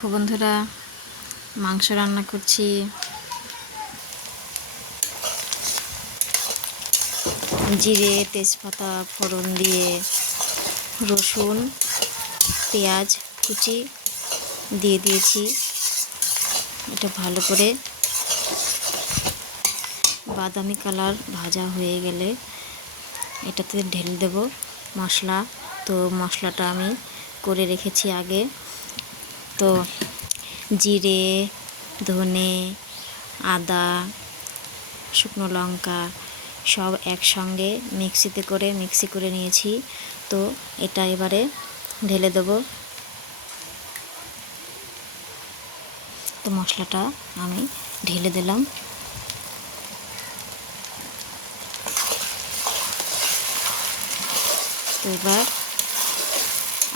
বন্ধুরা, মাংস রান্না করছি। জিরে তেজপাতা ফোড়ন দিয়ে রসুন পেঁয়াজ কুচি দিয়ে দিয়েছি। এটা ভালো করে বাদামি কালার ভাজা হয়ে গেলে এটাতে ঢেলে দেব মশলা। তো মশলাটা আমি করে রেখেছি আগে। তো জিরে ধনে আদা শুকনো লঙ্কা সব একসঙ্গে মিক্সি করে নিয়েছি। তো এটা এবারে ঢেলে দেব। তো মশলাটা আমি ঢেলে দিলাম। তো এবার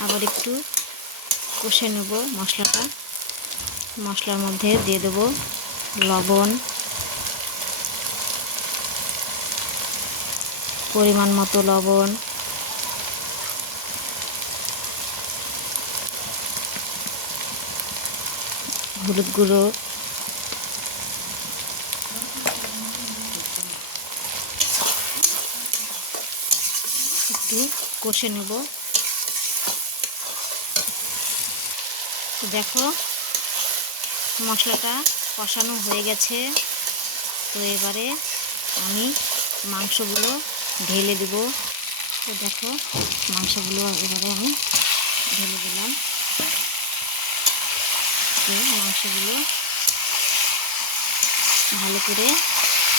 আবার একটু কষে নেব মশলাটা। মশলার মধ্যে দিয়ে দেব লবণ, পরিমাণ মতো লবণ, হলুদ গুঁড়ো, একটু কষে নেব। দেখো মশলাটা কষানো হয়ে গেছে। তো এবারে আমি মাংসগুলো ঢেলে দেব। তো দেখো মাংসগুলো এবারে আমি ঢেলে দিলাম। তো মাংসগুলো ভালো করে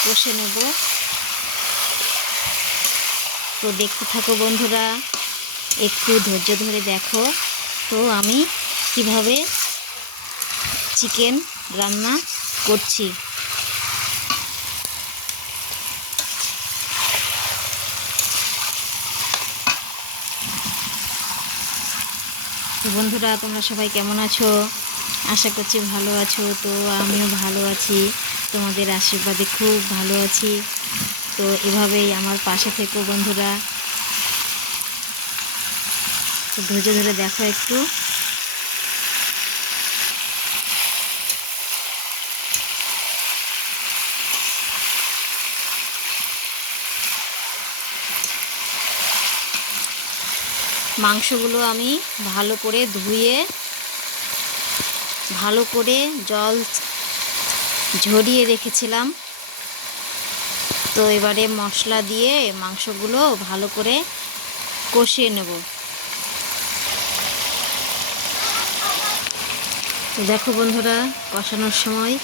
কষে নেব। তো দেখতে থাকো বন্ধুরা, একটু ধৈর্য ধরে দেখো। তো আমি কিভাবে চিকেন রান্না করছি। তো বন্ধুরা, তোমরা সবাই কেমন আছো? আশা করছি ভালো আছো। তো আমিও ভালো আছি, তোমাদের আশীর্বাদে খুব ভালো আছি। তো এভাবেই আমার পাশে থেকো বন্ধুরা। তো ধৈর্য ধরে দেখো একটু। মাংসগুলো আমি ভালো করে ধুয়ে ভালো করে জল ঝরিয়ে রেখেছিলাম। তো এবারে মশলা দিয়ে মাংসগুলো ভালো করে কষিয়ে নেব। তো দেখো বন্ধুরা, কষানোর সময়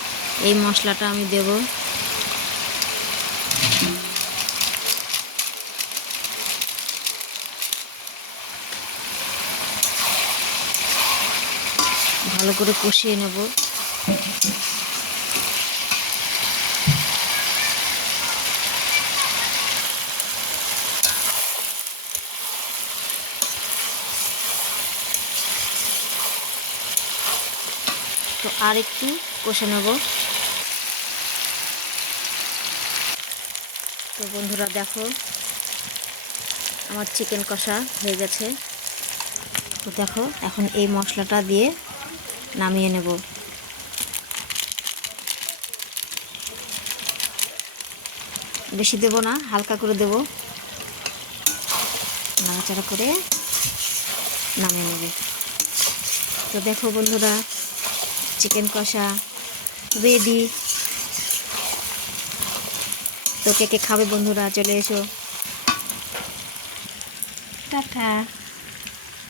এই মশলাটা আমি দেব। ভালো করে কষিয়ে নেব। তো আর একটু কষে নেব। তো বন্ধুরা দেখো আমার চিকেন কষা হয়ে গেছে। তো দেখো এখন এই মশলাটা দিয়ে নামিয়ে নেব। বেশি দেব না, হালকা করে দেব। নাড়াচাড়া করে নামিয়ে নেবে। তো দেখো বন্ধুরা, চিকেন কষা রেডি। তো কে কে খাবে বন্ধুরা, চলে এসো। টাটা।